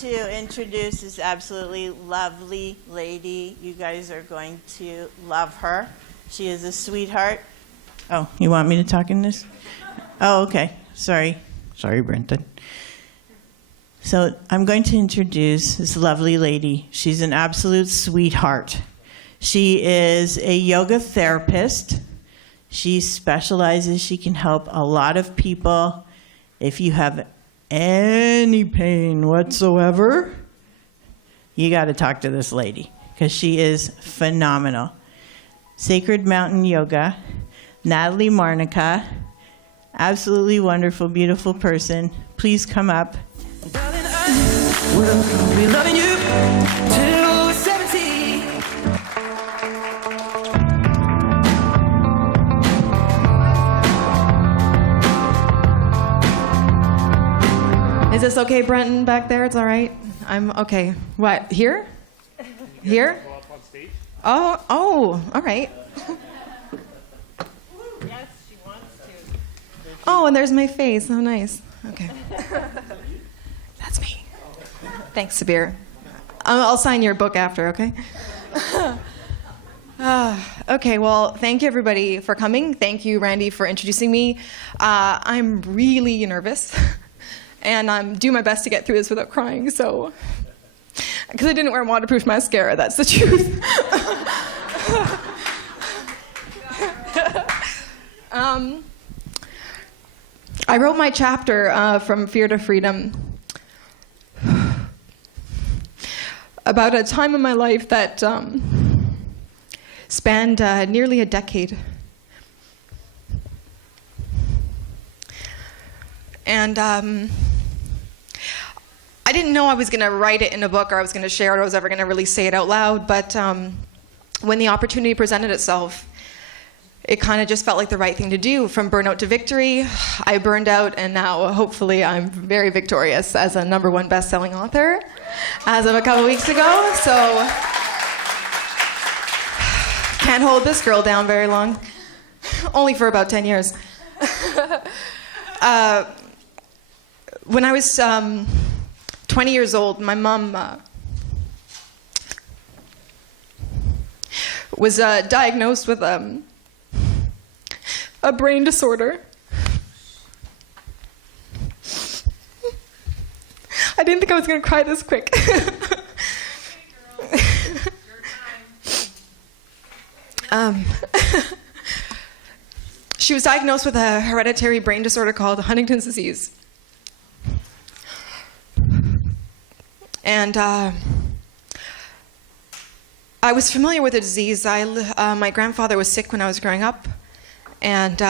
To introduce this absolutely lovely lady. You guys are going to love her. She is a sweetheart. Oh, you want me to talk in this? Oh, okay. Sorry, Brenton. So I'm going to introduce this lovely lady. She's an absolute sweetheart. She is a yoga therapist. She specializes, she can help a lot of people. If you have any pain whatsoever, you got to talk to this lady because she is phenomenal. Sacred Mountain Yoga, Natalie Marnica, absolutely wonderful, beautiful person. Please come up. Darling, I will be loving you till 70. Is this okay, Brenton, back there? It's all right? I'm okay. What, here? Here? Oh, all right. Yes, she wants to. Oh, and there's my face. Oh, nice. Okay. That's me. Thanks, Sabir. I'll sign your book after, okay? Okay, well, thank you, everybody, for coming. Thank you, Randy, for introducing me. I'm really nervous. And I'm doing my best to get through this without crying, so. Because I didn't wear waterproof mascara, that's the truth. I wrote my chapter from Fear to Freedom about a time in my life that spanned nearly a decade. And I didn't know I was going to write it in a book or I was going to share it or I was ever going to really say it out loud, but when the opportunity presented itself, it kind of just felt like the right thing to do. From burnout to victory, I burned out, and now hopefully I'm very victorious as a #1 best-selling author as of a couple weeks ago, so can't hold this girl down very long, only for about 10 years. When I was 20 years old, my mom was diagnosed with a brain disorder. I didn't think I was going to cry this quick. She was diagnosed with a hereditary brain disorder called Huntington's disease. And I was familiar with the disease. My grandfather was sick when I was growing up, and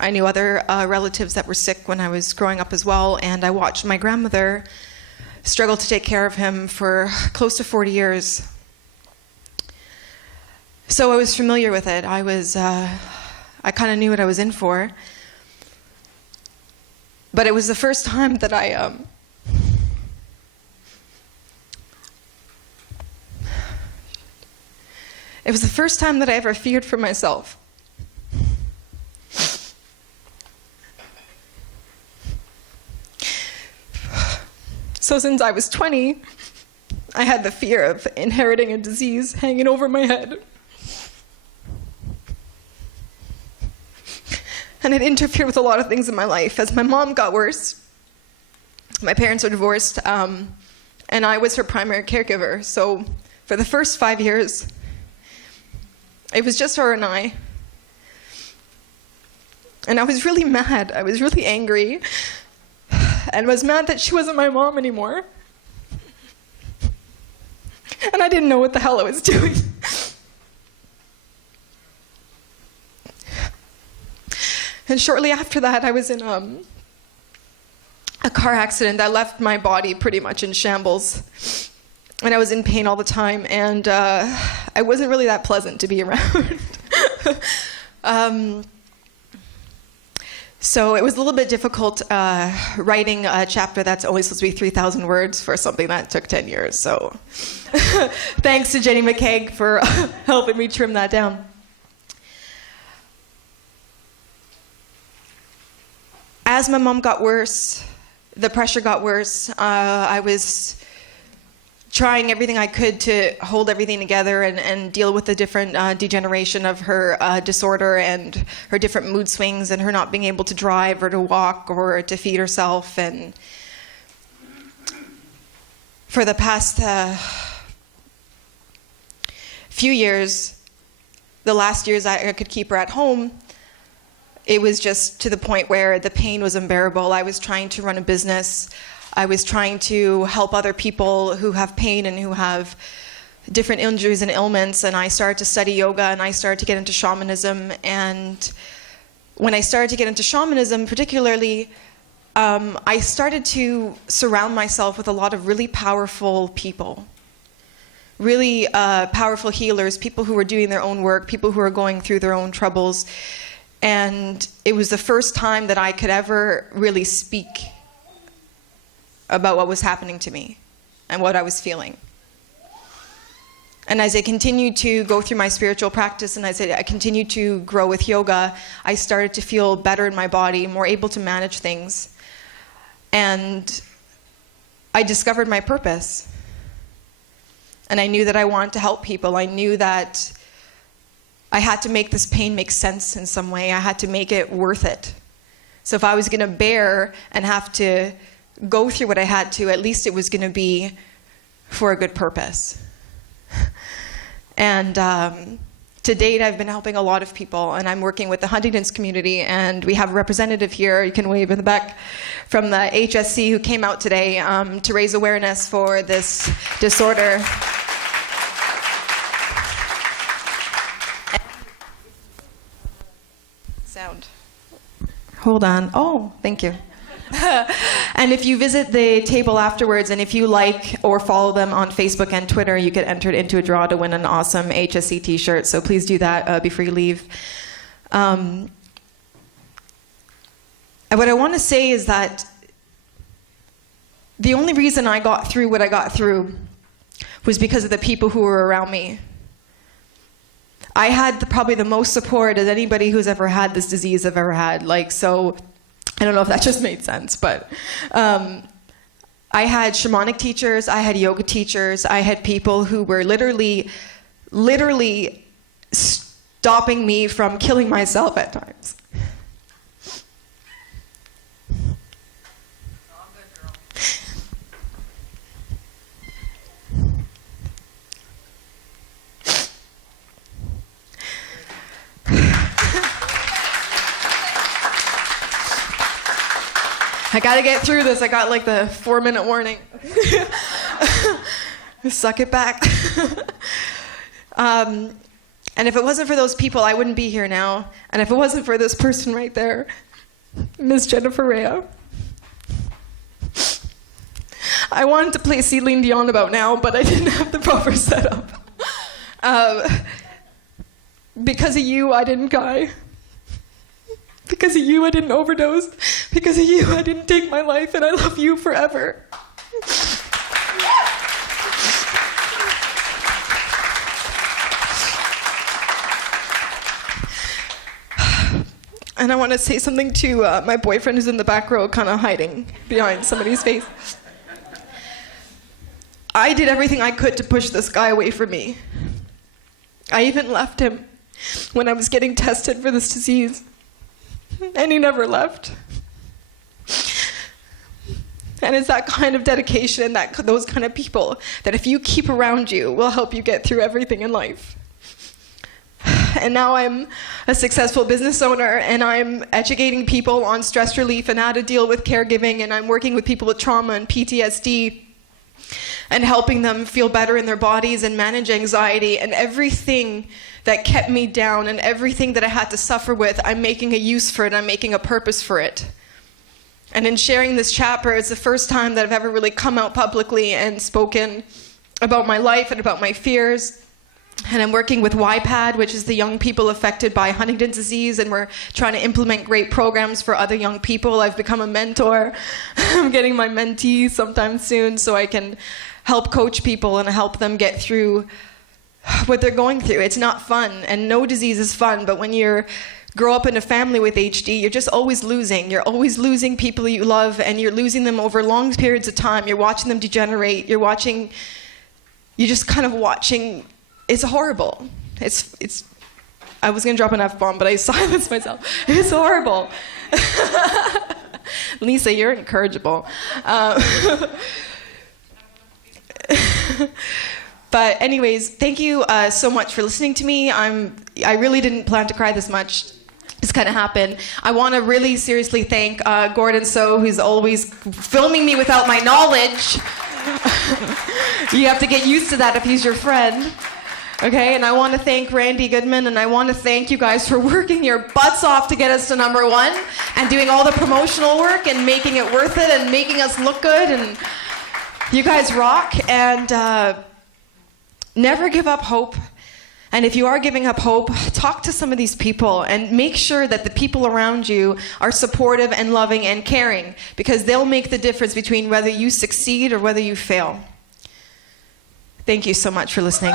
I knew other relatives that were sick when I was growing up as well, and I watched my grandmother struggle to take care of him for close to 40 years. So I was familiar with it. I kind of knew what I was in for. But it was the first time that it was the first time that I ever feared for myself. So since I was 20, I had the fear of inheriting a disease hanging over my head. And it interfered with a lot of things in my life. As my mom got worse, my parents were divorced, and I was her primary caregiver. So for the first 5 years, it was just her and I. And I was really mad. I was really angry. And was mad that she wasn't my mom anymore. And I didn't know what the hell I was doing. And shortly after that, I was in a car accident that left my body pretty much in shambles. And I was in pain all the time, and I wasn't really that pleasant to be around. So it was a little bit difficult writing a chapter that's only supposed to be 3,000 words for something that took 10 years. So thanks to Jenny McKeag for helping me trim that down. As my mom got worse, the pressure got worse. I was trying everything I could to hold everything together and deal with the different degeneration of her disorder and her different mood swings and her not being able to drive or to walk or to feed herself. And for the past few years, the last years I could keep her at home, it was just to the point where the pain was unbearable. I was trying to run a business. I was trying to help other people who have pain and who have different injuries and ailments, and I started to study yoga and I started to get into shamanism. And when I started to get into shamanism particularly, I started to surround myself with a lot of really powerful people, really powerful healers, people who were doing their own work, people who were going through their own troubles. And it was the first time that I could ever really speak about what was happening to me and what I was feeling. And as I continued to go through my spiritual practice and as I continued to grow with yoga, I started to feel better in my body, more able to manage things. And I discovered my purpose. And I knew that I wanted to help people. I knew that I had to make this pain make sense in some way. I had to make it worth it. So if I was going to bear and have to go through what I had to, at least it was going to be for a good purpose. And to date, I've been helping a lot of people, and I'm working with the Huntington's community, and we have a representative here, you can wave in the back, from the HSC who came out today to raise awareness for this disorder. Sound. Hold on. Oh, thank you. And if you visit the table afterwards, and if you like or follow them on Facebook and Twitter, you get entered into a draw to win an awesome HSC t-shirt. So please do that before you leave. And what I want to say is that the only reason I got through what I got through was because of the people who were around me. I had probably the most support as anybody who's ever had this disease I've ever had. So I don't know if that just made sense, but I had shamanic teachers, I had yoga teachers, I had people who were literally stopping me from killing myself at times. I gotta get through this. I got like the 4-minute warning. Suck it back. And if it wasn't for those people, I wouldn't be here now. And if it wasn't for this person right there, Miss Jennifer Rea. I wanted to play Celine Dion about now, but I didn't have the proper setup. Because of you, I didn't die. Because of you, I didn't overdose. Because of you, I didn't take my life, and I love you forever. And I want to say something to my boyfriend who's in the back row, kind of hiding behind somebody's face. I did everything I could to push this guy away from me. I even left him when I was getting tested for this disease. And he never left. And it's that kind of dedication, those kind of people, that if you keep around you, will help you get through everything in life. And now I'm a successful business owner, and I'm educating people on stress relief and how to deal with caregiving, and I'm working with people with trauma and PTSD, and helping them feel better in their bodies and manage anxiety, and everything that kept me down and everything that I had to suffer with, I'm making a use for it, I'm making a purpose for it. And in sharing this chapter, it's the first time that I've ever really come out publicly and spoken about my life and about my fears. And I'm working with YPAD, which is the young people affected by Huntington's disease, and we're trying to implement great programs for other young people. I've become a mentor. I'm getting my mentee sometime soon so I can help coach people and help them get through what they're going through. It's not fun, and no disease is fun, but when you're grow up in a family with HD, you're just always losing. You're always losing people you love, and you're losing them over long periods of time. You're watching them degenerate. You're just kind of watching. It's horrible. It's. I was gonna drop an F-bomb, but I silenced myself. It's horrible. Lisa, you're incorrigible. But anyways, thank you so much for listening to me. I really didn't plan to cry this much. It's kind of happened. I want to really seriously thank Gordon So, who's always filming me without my knowledge. You have to get used to that if he's your friend. Okay, and I want to thank Randy Goodman, and I want to thank you guys for working your butts off to get us to #1 and doing all the promotional work and making it worth it and making us look good. And you guys rock, and never give up hope. And if you are giving up hope, talk to some of these people and make sure that the people around you are supportive and loving and caring, because they'll make the difference between whether you succeed or whether you fail. Thank you so much for listening.